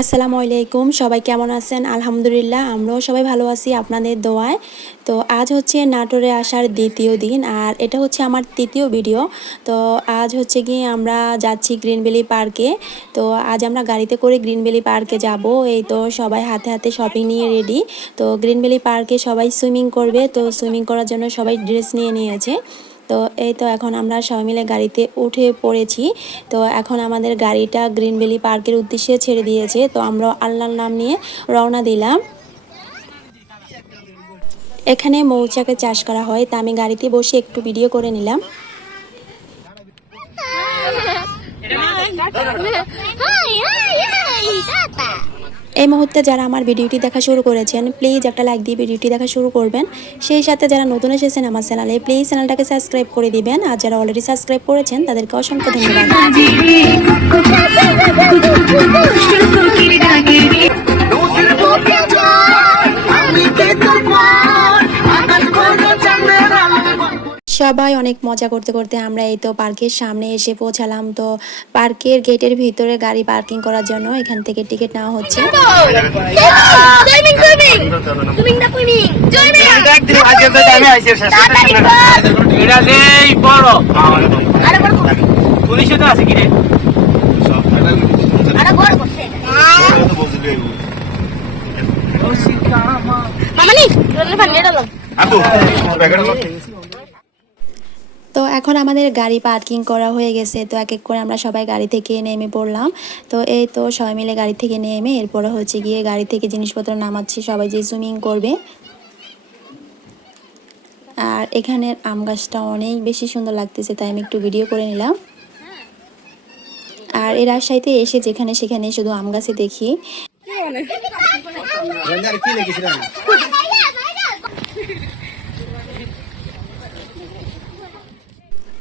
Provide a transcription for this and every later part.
আসসালামু আলাইকুম, সবাই কেমন আছেন? আলহামদুলিল্লাহ আমরাও সবাই ভালো আছি আপনাদের দোয়ায়। তো আজ হচ্ছে নাটোরে আসার দ্বিতীয় দিন, আর এটা হচ্ছে আমার তৃতীয় ভিডিও। তো আজ হচ্ছে গিয়ে আমরা যাচ্ছি গ্রিন ভ্যালি পার্কে। তো আজ আমরা গাড়িতে করে গ্রিন ভ্যালি পার্কে যাব। এই তো সবাই হাতে হাতে শপিং নিয়ে রেডি। তো গ্রিন ভ্যালি পার্কে সবাই সুইমিং করবে, তো সুইমিং করার জন্য সবাই ড্রেস নিয়ে নিয়েছে। তো এই তো এখন আমরা সবাই মিলে গাড়িতে উঠে পড়েছি। তো এখন আমাদের গাড়িটা গ্রিন ভ্যালি পার্কের উদ্দেশ্যে ছেড়ে দিয়েছে। তো আমরা আল্লাহর নাম নিয়ে রওনা দিলাম। এখানে মৌচাকে চাষ করা হয়, তা আমি গাড়িতে বসে একটু ভিডিও করে নিলাম। এই মুহূর্তে যারা আমার ভিডিওটি দেখা শুরু করেছেন, প্লিজ একটা লাইক দিয়ে ভিডিওটি দেখা শুরু করবেন। সেই সাথে যারা নতুন এসেছেন আমার চ্যানেলে, প্লিজ চ্যানেলটাকে সাবস্ক্রাইব করে দিবেন। আর যারা অলরেডি সাবস্ক্রাইব করেছেন তাদেরকে অসংখ্য ধন্যবাদ। সবাই অনেক মজা করতে করতে আমরা এই তো পার্কের সামনে এসে পৌঁছালাম। তো পার্কের গেটের ভিতরে গাড়ি পার্কিং করার জন্য এখান থেকে টিকিট নেওয়া হচ্ছে। তো এখন আমাদের গাড়ি পার্কিং করা হয়ে গেছে। তো এক এক করে আমরা সবাই গাড়ি থেকে নেমে পড়লাম। তো এই তো সবাই মিলে গাড়ি থেকে নেমে এরপরে হচ্ছে গিয়ে গাড়ি থেকে জিনিসপত্র নামাচ্ছি, সবাই যে সুইমিং করবে। আর এখানের আম গাছটা অনেক বেশি সুন্দর লাগতেছে, তাই আমি একটু ভিডিও করে নিলাম। আর এই রাজশাহীতে এসে যেখানে সেখানে শুধু আম গাছে দেখি।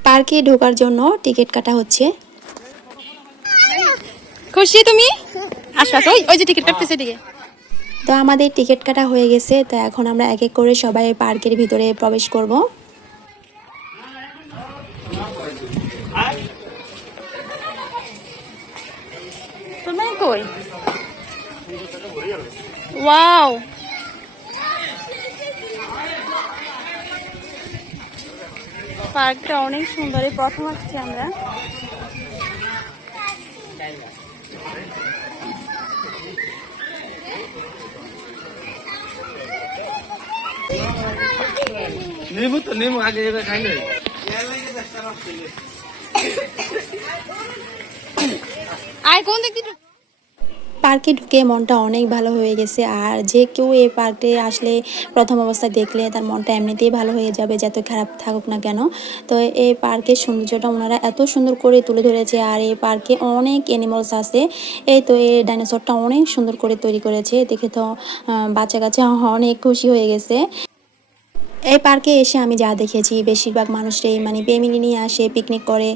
পার্কে ঢোকার জন্য টিকিট কাটা হচ্ছে। খুশি তুমি? আসো ওই যে টিকিট কাটতেছে দিকে। তো আমাদের টিকিট কাটা হয়ে গেছে। তো এখন আমরা এক এক করে সবাই পার্কের ভিতরে প্রবেশ করব। তুমি কই? ওয়াও, পার্কটা অনেক সুন্দর। প্রথম আসছি আমরা। नींबू तो नींबू आगे खाएंगे। আয় কোন দিক দিয়ে? পার্কে ঢুকে মনটা অনেক ভালো হয়ে গেছে। আর যে কেউ এই পার্কে আসলে প্রথম অবস্থায় দেখলে তার মনটা এমনিতেই ভালো হয়ে যাবে, যত খারাপ থাকুক না কেন। তো এই পার্কের সৌন্দর্যটা ওনারা এত সুন্দর করে তুলে ধরেছে। আর এই পার্কে অনেক অ্যানিমালস আছে। এই তো এই ডাইনোসরটা অনেক সুন্দর করে তৈরি করেছে, দেখে তো বাচ্চা কাচ্চা অনেক খুশি হয়ে গেছে। এই পার্কে এসে আমি যা দেখেছি, বেশিরভাগ মানুষরাই মানে ফ্যামিলি নিয়ে আসে, পিকনিক করে,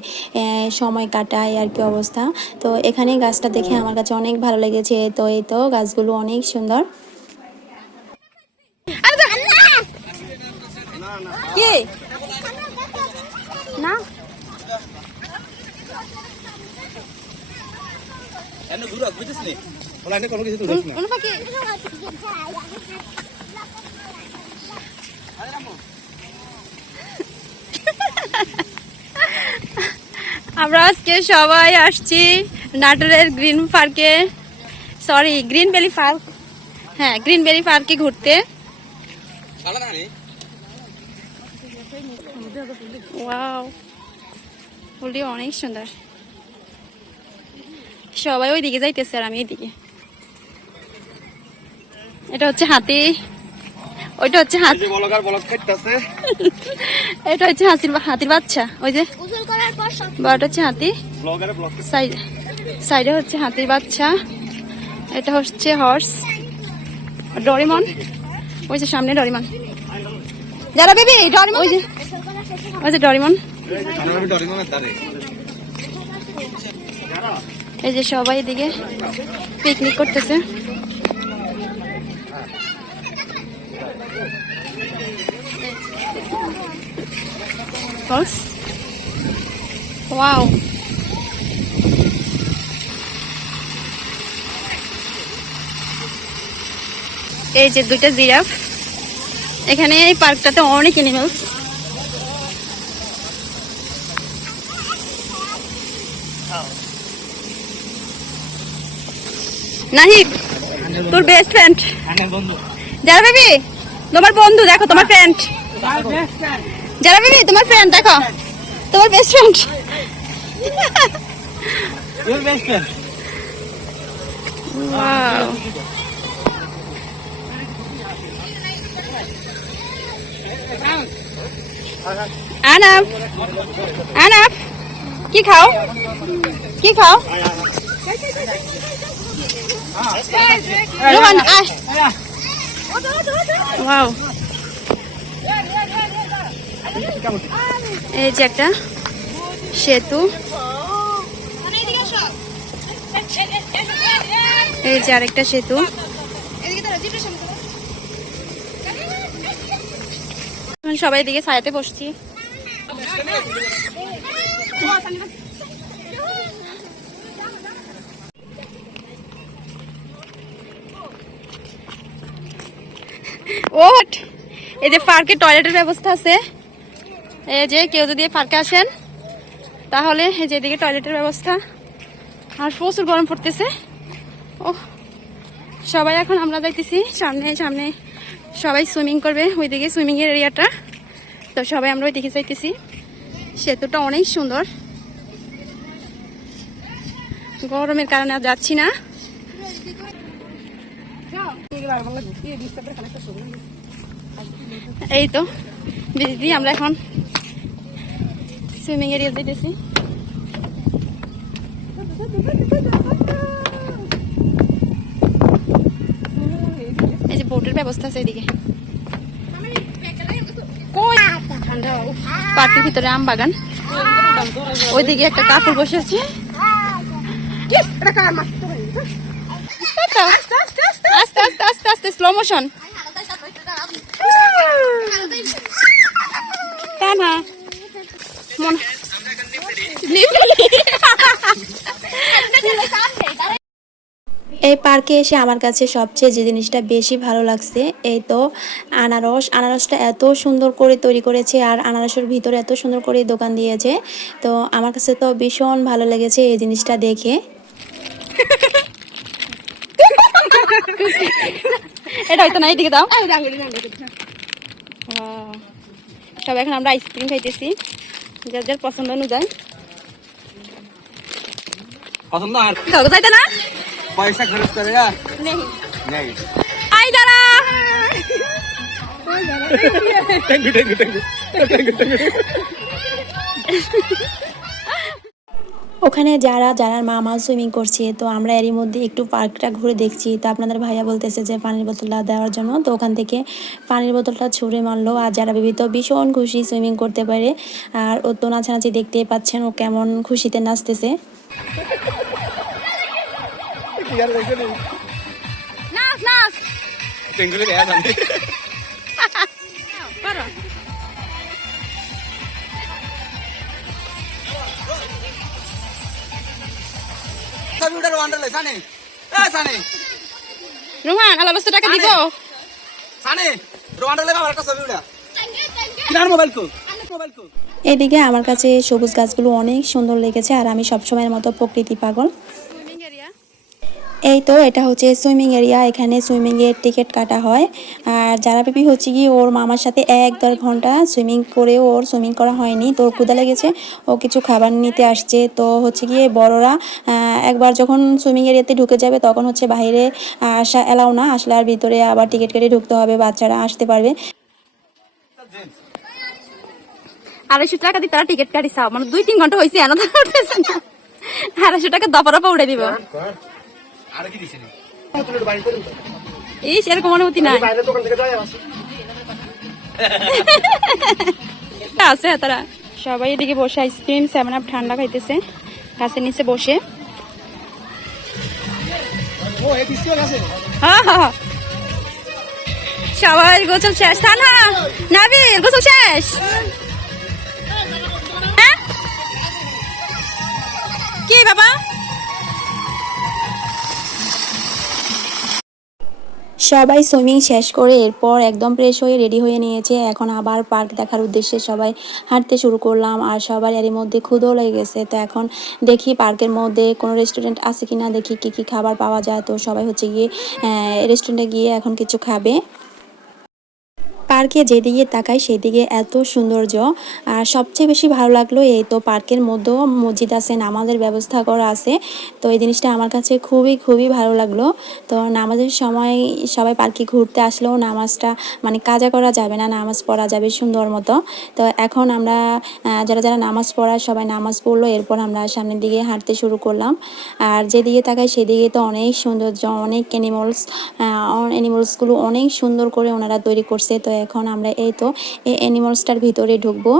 সময় কাটায় আর কি অবস্থা। তো এখানে গাছটা দেখে আমার কাছে অনেক ভালো লেগেছে। তো এই তো গাছগুলো অনেক সুন্দর। কি না আমরা আজকে সবাই আসছি নাটোরের গ্রিন পার্কে, সরি গ্রিন ভ্যালি পার্ক। হ্যাঁ, গ্রিন ভ্যালি পার্কে ঘুরতে। ওয়াও, ফুলটি অনেক সুন্দর। সবাই ওই দিকে যাইতেছে আর আমি এইদিকে। এটা হচ্ছে হাতি, ওইটা হচ্ছে হাতি, এটা হচ্ছে হাতির বাচ্চা। ওই যে বড়টা হচ্ছে হাতি, সাইডে হচ্ছে হাতির বাচ্চা। এটা হচ্ছে হর্স, ডরিমন। ওই যে সামনে ডরিমন। যারা বেবি ডরিমন, ওই যে ডরিমন। এই যে সবাই এদিকে পিকনিক করতেছে। False. Wow. এই যে দুইটা জিরাফ। এখানে এই পার্কটাতে অনেক অ্যানিমেলস। নাহিদ, তোর বেস্ট ফ্রেন্ড যারা বেবি, তোমার বন্ধু দেখো, তোমার ফ্রেন্ড যারা বেবি, তোমার ফ্রেন্ড দেখো, তোমার best friend. Your best friend. Wow. আনাফ, আনাফ, কি খাও, কি খাও? রোহান আস। ওয়াও, এই যে একটা সেতু, এই যে আরেকটা সেতু। সবাই দিকে ছায়াতে বসছি। ওট, এই যে পার্কে টয়লেটের ব্যবস্থা আছে। এই যে কেউ যদি পার্কে আসেন তাহলে এই যে এদিকে টয়লেটের ব্যবস্থা। আর প্রচুর গরম পড়তেছে। ও সবাই এখন আমরা যাইতেছি সামনে, সামনে সবাই সুইমিং করবে, ওইদিকে সুইমিং এর এরিয়াটা। তো সবাই আমরা ওইদিকে যাইতেছি। সেতুটা অনেক সুন্দর, গরমের কারণে আর যাচ্ছি না। এই তো দিদি, আমরা এখন সুইমিং এরিয়া যাইতেছি। এই যে বোটের ব্যবস্থা আছে এদিকে। পার্কের ভিতরে আম বাগান, ওইদিকে একটা কাপড় বসে আছে। আস্তে আস্তে আস্তে আস্তে স্লো মোশন। তা না মনে এই পার্কে এসে আমার কাছে সবচেয়ে যে জিনিসটা বেশি ভালো লাগছে, এই তো আনারস। আনারসটা এত সুন্দর করে তৈরি করেছে আর আনারসের ভিতরে এত সুন্দর করে দোকান দিয়েছে। তো আমার কাছে তো ভীষণ ভালো লেগেছে এই জিনিসটা দেখে। এটা হয়তো না, এইদিকে দাও। সব এখন আমরা আইসক্রিম খাইতেছি, যার যার পছন্দ অনুযায়ী। পছন্দ আর যাইতে না পয়সা খরচ করে না নেই। নেই। আই যারা thank you, thank you, thank you, thank you, thank you. ওখানে যারা যারা মামা সুইমিং করছে, তো আমরা এরই মধ্যে একটু পার্কটা ঘুরে দেখছি। তো আপনাদের ভাইয়া বলতেছে যে পানির বোতলটা দেওয়ার জন্য, তো ওখান থেকে পানির বোতলটা ছুঁড়ে মারলো। আর যারা বেবি তো ভীষণ খুশি সুইমিং করতে পারে। আর ও তো নাচানাচি দেখতেই পাচ্ছেন, ও কেমন খুশিতে নাচতেছে। নাচ নাচ টেঙ্গুলে গেয়া জানি। করো। সব উড়ার ওয়ান্ডার লে সানে। সানে। রোহান আলো 200 টাকা দিব। সানে, ওয়ান্ডার লে আমার একটা ছবি উড়া। কিনার মোবাইল কো? মোবাইল কো? এদিকে আমার কাছে সবুজ গাছগুলো অনেক সুন্দর লেগেছে, আর আমি সবসময়ের মতো প্রকৃতি পাগল। Swimming area. এই তো এটা হচ্ছে সুইমিং এরিয়া। এখানে সুইমিংয়ের টিকিট কাটা হয়। আর যারা বেবি হচ্ছে কি ওর মামার সাথে 1-1.5 ঘন্টা সুইমিং করেও ওর সুইমিং করা হয়নি। তো ওর ক্ষুধা লেগেছে, ও কিছু খাবার নিতে আসছে। তো হচ্ছে গিয়ে বড়রা একবার যখন সুইমিং এরিয়াতে ঢুকে যাবে তখন হচ্ছে বাইরে আসা এলাও না, আসলে আর ভিতরে আবার টিকিট কেটে ঢুকতে হবে, বাচ্চারা আসতে পারবে। 250 টাকা দিয়ে তারা টিকিট কাটি চাও, মানে 2-3 ঘন্টা হয়েছে এনে উঠতেছে না। 250 টাকা দফা দফা উড়ে দিব। আর কি দিছেন? এই সেরকম অনুমতি নাই আছে। তারা সবাই এদিকে বসে আইসক্রিম 7 আপ ঠান্ডা খাইতেছে গাছের নিচে বসে। হ্যাঁ হ্যাঁ সবাই গোসল শেষ। না নাবিল গোসল শেষ। হ্যাঁ কি বাবা? সবাই সুইমিং শেষ করে এরপর একদম ফ্রেশ হয়ে রেডি হয়ে নিয়েছে। এখন আবার পার্ক দেখার উদ্দেশ্যে সবাই হাঁটতে শুরু করলাম। আর সবার এরই মধ্যে ক্ষুধাও লেগে গেছে। তো এখন দেখি পার্কের মধ্যে কোনো রেস্টুরেন্ট আছে কিনা, দেখি কি কি খাবার পাওয়া যায়। তো সবাই হচ্ছে গিয়ে রেস্টুরেন্টে গিয়ে এখন কিছু খাবে। পার্কে যেদিকে তাকাই সেদিকে এত সৌন্দর্য। আর সবচেয়ে বেশি ভালো লাগলো এই তো পার্কের মধ্যেও মসজিদ আছে, নামাজের ব্যবস্থা করা আছে। তো এই জিনিসটা আমার কাছে খুবই খুবই ভালো লাগলো। তো নামাজের সময় সবাই পার্কে ঘুরতে আসলেও নামাজটা মানে কাজা করা যাবে না, নামাজ পড়া যাবে সুন্দর মতো। তো এখন আমরা যারা যারা নামাজ পড়ার সবাই নামাজ পড়লো, এরপর আমরা সামনের দিকে হাঁটতে শুরু করলাম। আর যেদিকে তাকাই সেদিকে তো অনেক সৌন্দর্য, অনেক অ্যানিমালসগুলো অনেক সুন্দর করে ওনারা তৈরি করছে। তো এখন আমরা এই তো এই অ্যানিমালসটার ভিতরে ঢুকবো।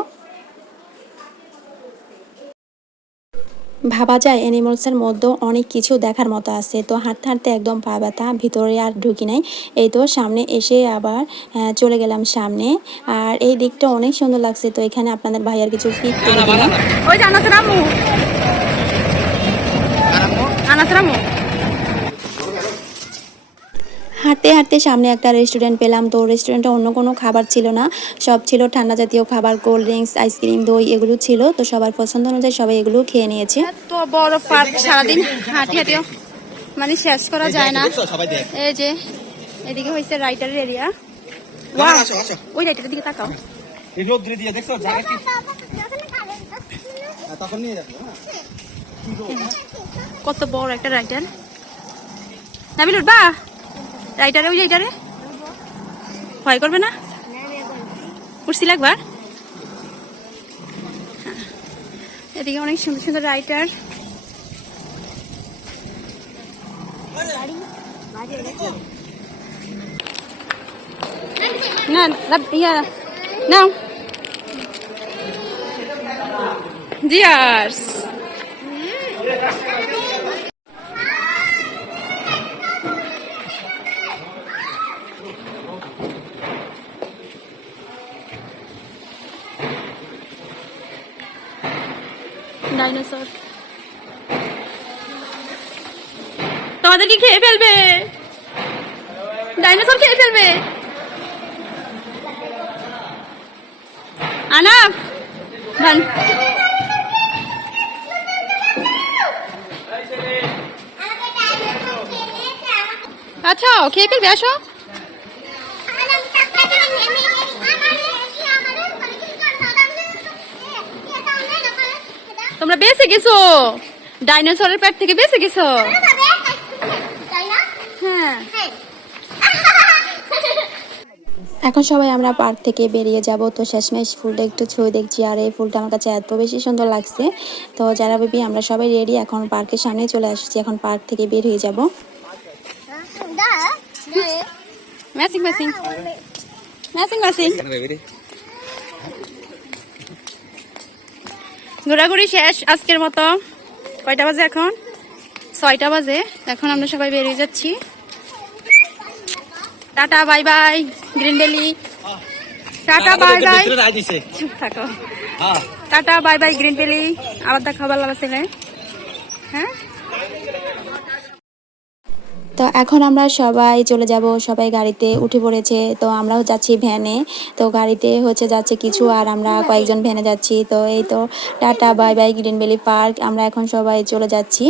ভাবা যায় অ্যানিমালসের মধ্যেও অনেক কিছু দেখার মতো আছে। তো হাঁটতে হাঁটতে একদম পা ব্যথা, ভিতরে আর ঢুকি নাই। এই তো সামনে এসে আবার চলে গেলাম সামনে। আর এই দিকটা অনেক সুন্দর লাগছে। তো এখানে আপনাদের ভাইয়ার কিছু পিক তুলে দিলাম। ওই যে আনাসের আম্মু, আনাসের আম্মু। হাঁটতে হাঁটতে সামনে একটা রেস্টুরেন্ট পেলাম। তো রেস্টুরেন্টে অন্য কোনো খাবার ছিল না, সব ছিল ঠান্ডা জাতীয় খাবার, কোল্ড ড্রিঙ্কস, আইসক্রিম, দই এগুলো ছিল। তো সবার পছন্দ অনুযায়ী সবাই এগুলো খেয়ে নিয়েছে। এত বড় পার্ক, সারাদিন হাঁটি হাঁটিও মানে শেষ করা যায় না। দেখছো সবাই দেখ। এই যে এদিকে হয়েছে রাইটারের এরিয়া। আসো আসো। ওই রাইটারের দিকে তাকাও। এই রোদ্রে দিয়ে দেখছো জায়গা কি? তখন নিয়ে যাবো। কত বড় একটা রাইটার। নাবিল উঠবা রাইটারে, ওই রাইটারে ভয় করবে না? উঠছিল একবার। এদিকে অনেক সুন্দর সুন্দর রাইটার। না ইয়া নাও জিয়ার্স। ডাইনোসর তোমাদের কি খেয়ে ফেলবে? ডাইনোসর খেয়ে ফেলবে। আনাফ ধান আচ্ছা খেয়ে ফেলবে, আসো। তোমরা বেঁচে গেছো, ডাইনোসরের পেট থেকে বেঁচে গেছো। হ্যাঁ এখন সবাই আমরা পার্ক থেকে বেরিয়ে যাব। তো শেষমেশ ফুলটা একটু ছুঁয়ে দেখছি, আর এই ফুলটা আমার কাছে এত বেশি সুন্দর লাগছে। তো যারা বেবি আমরা সবাই রেডি, এখন পার্কের সামনে চলে আসছি। এখন পার্ক থেকে বের হয়ে যাব। Matching matching matching matching. ঘোরাঘুরি শেষ আজকের মতো। কয়টা বাজে এখন? 6টা বাজে। এখন আমরা সবাই বেরিয়ে যাচ্ছি। Tata bye bye green valley. Tata bye bye, চুপ থাকো। Tata bye bye green valley. আবার দেখা ভালো লাগছে। হ্যাঁ তো এখন আমরা সবাই চলে যাব, সবাই গাড়িতে উঠে পড়েছে। তো আমরাও যাচ্ছি ভ্যানে। তো গাড়িতে হচ্ছে যাচ্ছে কিছু, আর আমরা কয়েকজন ভ্যানে যাচ্ছি। তো এই তো tata bye bye green valley park, আমরা এখন সবাই চলে যাচ্ছি।